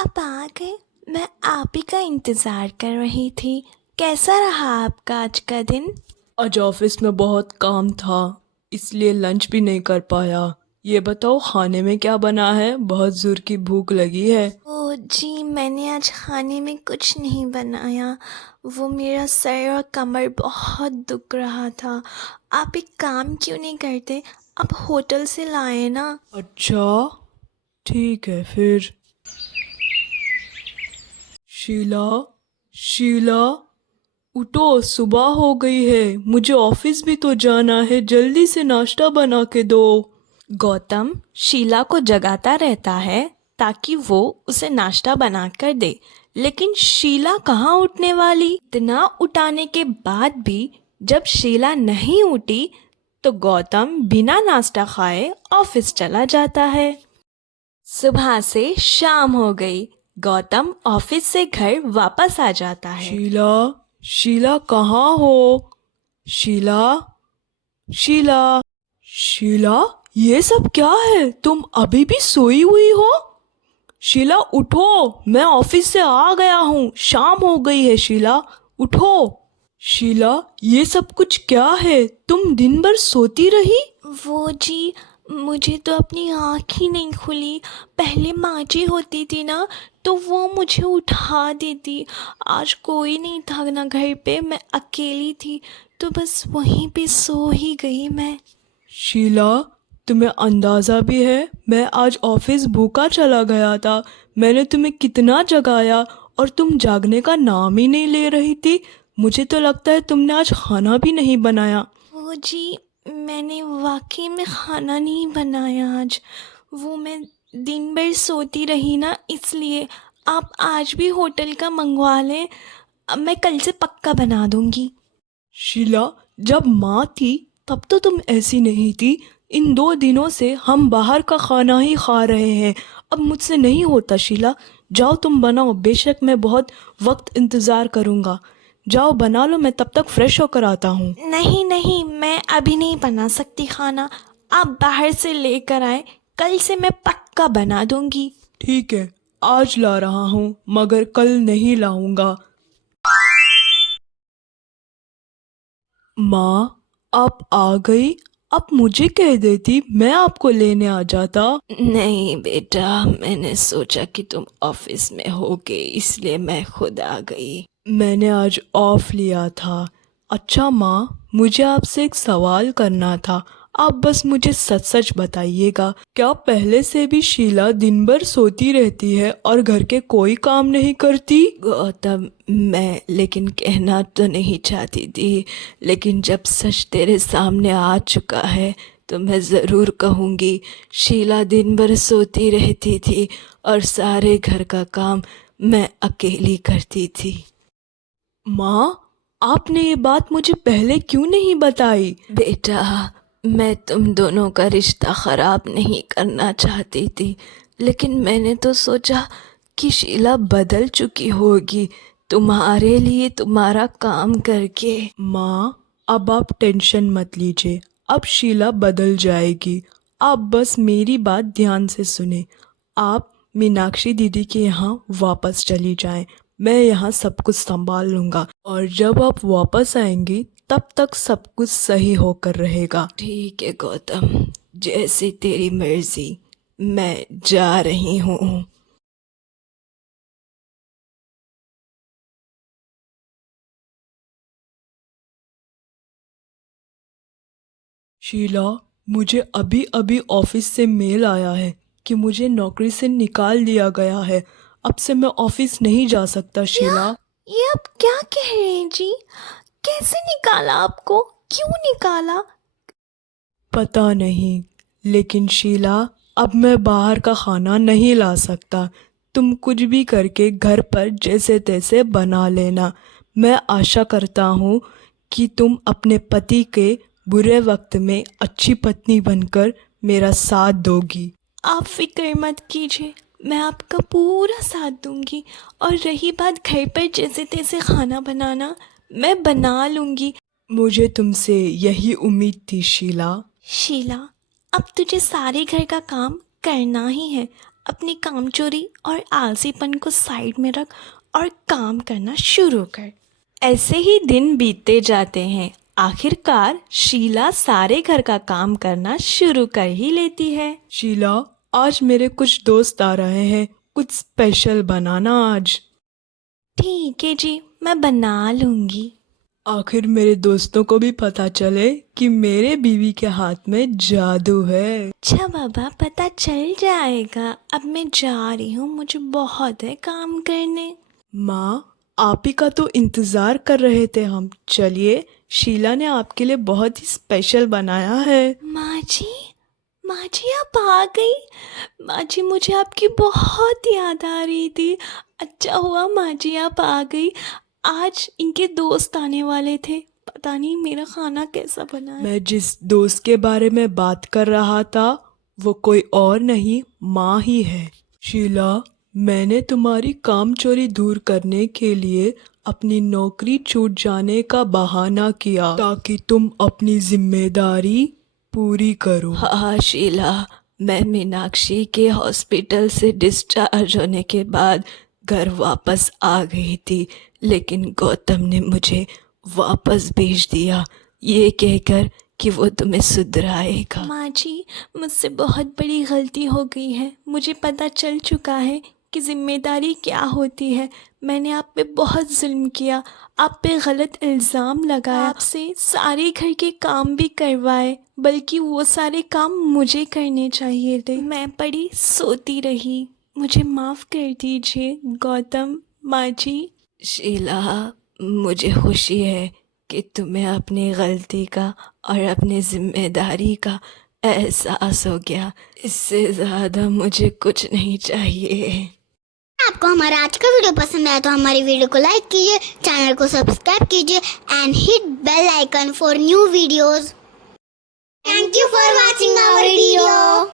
आप आ गए। मैं आप ही का इंतज़ार कर रही थी। कैसा रहा आपका आज का दिन? आज ऑफिस में बहुत काम था, इसलिए लंच भी नहीं कर पाया। ये बताओ खाने में क्या बना है, बहुत जोर की भूख लगी है। ओ जी, मैंने आज खाने में कुछ नहीं बनाया। वो मेरा सर और कमर बहुत दुख रहा था। आप एक काम क्यों नहीं करते, आप होटल से लाए ना। अच्छा, ठीक है फिर। शीला, शीला, उठो, सुबह हो गई है, मुझे ऑफिस भी तो जाना है, जल्दी से नाश्ता बना के दो। गौतम शीला को जगाता रहता है ताकि वो उसे नाश्ता बनाकर दे, लेकिन शीला कहाँ उठने वाली। इतना उठाने के बाद भी जब शीला नहीं उठी तो गौतम बिना नाश्ता खाए ऑफिस चला जाता है। सुबह से शाम हो गई। गौतम ऑफिस से घर वापस आ जाता है। शीला, शीला कहाँ हो? शीला, शीला, शीला, ये सब क्या है? तुम अभी भी सोई हुई हो? शीला उठो, मैं ऑफिस से आ गया हूँ, शाम हो गई है। शीला उठो। शीला, ये सब कुछ क्या है? तुम दिन भर सोती रही? वो जी, मुझे तो अपनी आँख ही नहीं खुली। पहले माँ जी होती थी ना, तो वो मुझे उठा देती। आज कोई नहीं था ना घर पे, मैं अकेली थी, तो बस वहीं पे सो ही गई मैं। शीला, तुम्हें अंदाज़ा भी है मैं आज ऑफिस भूखा चला गया था। मैंने तुम्हें कितना जगाया और तुम जागने का नाम ही नहीं ले रही थी। मुझे तो लगता है तुमने आज खाना भी नहीं बनाया। वो जी, मैंने वाकई में खाना नहीं बनाया आज। वो मैं दिन भर सोती रही ना, इसलिए। आप आज भी होटल का मंगवा लें, अब मैं कल से पक्का बना दूंगी। शीला, जब माँ थी तब तो तुम ऐसी नहीं थी। इन 2 दिनों से हम बाहर का खाना ही खा रहे हैं। अब मुझसे नहीं होता शीला। जाओ तुम बनाओ, बेशक मैं बहुत वक्त इंतज़ार करूँगा। जाओ बना लो, मैं तब तक फ्रेश होकर आता हूँ। नहीं नहीं, मैं अभी नहीं बना सकती खाना। आप बाहर से लेकर आए, कल से मैं पक्का बना दूंगी। ठीक है, आज ला रहा हूँ मगर कल नहीं लाऊंगा। माँ, आप आ गई? आप मुझे कह देती, मैं आपको लेने आ जाता। नहीं बेटा, मैंने सोचा कि तुम ऑफिस में होगे, इसलिए मैं खुद आ गई। मैंने आज ऑफ लिया था। अच्छा माँ, मुझे आपसे एक सवाल करना था। आप बस मुझे सच सच बताइएगा, क्या पहले से भी शीला दिन भर सोती रहती है और घर के कोई काम नहीं करती? गौतम, मैं लेकिन कहना तो नहीं चाहती थी, लेकिन जब सच तेरे सामने आ चुका है तो मैं ज़रूर कहूँगी। शीला दिन भर सोती रहती थी और सारे घर का काम मैं अकेली करती थी। माँ, आपने ये बात मुझे पहले क्यों नहीं बताई? बेटा, मैं तुम दोनों का रिश्ता ख़राब नहीं करना चाहती थी, लेकिन मैंने तो सोचा कि शीला बदल चुकी होगी तुम्हारे लिए, तुम्हारा काम करके। माँ, अब आप टेंशन मत लीजिए, अब शीला बदल जाएगी। आप बस मेरी बात ध्यान से सुने। आप मीनाक्षी दीदी के यहाँ वापस चली जाएं। मैं यहाँ सब कुछ संभाल लूँगा और जब आप वापस आएंगी तब तक सब कुछ सही होकर रहेगा। ठीक है गौतम, जैसी तेरी मर्जी, मैं जा रही हूँ। शीला, मुझे अभी अभी ऑफिस से मेल आया है कि मुझे नौकरी से निकाल दिया गया है। अब से मैं ऑफिस नहीं जा सकता क्या? शीला। ये आप क्या कह रहे हैं जी? कैसे निकाला आपको? क्यों निकाला? पता नहीं, लेकिन शीला, अब मैं बाहर का खाना नहीं ला सकता। तुम कुछ भी करके घर पर जैसे तैसे बना लेना। मैं आशा करता हूँ कि तुम अपने पति के बुरे वक्त में अच्छी पत्नी बनकर मेरा साथ दोगी। आप फिक्र मत कीजिए, मैं आपका पूरा साथ दूंगी। और रही बात घर पर जैसे तैसे खाना बनाना, मैं बना लूंगी। मुझे तुमसे यही उम्मीद थी शीला। शीला, अब तुझे सारे घर का काम करना ही है। अपनी कामचोरी और आलसीपन को साइड में रख और काम करना शुरू कर। ऐसे ही दिन बीतते जाते हैं। आखिरकार शीला सारे घर का काम करना शुरू कर ही लेती है। शीला, आज मेरे कुछ दोस्त आ रहे हैं, कुछ स्पेशल बनाना आज। ठीक है जी, मैं बना लूँगी। आखिर मेरे दोस्तों को भी पता चले कि मेरे बीवी के हाथ में जादू है। अच्छा बाबा, पता चल जाएगा। अब मैं जा रही हूँ, मुझे बहुत है काम करने। माँ, आप ही का तो इंतजार कर रहे थे हम। चलिए, शीला ने आपके लिए बहुत ही स्पेशल बनाया है। माँ जी आप आ गई। माँ जी, मुझे आपकी बहुत याद आ रही थी। अच्छा हुआ माँ जी आप आ गई। आज इनके दोस्त आने वाले थे, पता नहीं मेरा खाना कैसा बना है। मैं जिस दोस्त के बारे में बात कर रहा था वो कोई और नहीं, माँ ही है। शीला, मैंने तुम्हारी काम चोरी दूर करने के लिए अपनी नौकरी छूट जाने का बहाना किया ताकि तुम अपनी जिम्मेदारी पूरी करो। हाँ शीला, मैं मीनाक्षी के हॉस्पिटल से डिस्चार्ज होने के बाद घर वापस आ गई थी, लेकिन गौतम ने मुझे वापस भेज दिया ये कहकर कि वो तुम्हें सुधराएगा। माँ जी, मुझसे बहुत बड़ी गलती हो गई है। मुझे पता चल चुका है कि जिम्मेदारी क्या होती है। मैंने आप पे बहुत जुल्म किया, आप पे गलत इल्ज़ाम लगाया, आपसे सारे घर के काम भी करवाए, बल्कि वो सारे काम मुझे करने चाहिए थे। मैं पड़ी सोती रही, मुझे माफ़ कर दीजिए गौतम। माँ जी। शीला, मुझे खुशी है कि तुम्हें अपनी गलती का और अपनी जिम्मेदारी का एहसास हो गया। इससे ज़्यादा मुझे कुछ नहीं चाहिए। आपको हमारा आज का वीडियो पसंद आया तो हमारी वीडियो को लाइक कीजिए, चैनल को सब्सक्राइब कीजिए and hit bell icon for new videos. Thank you for watching our video.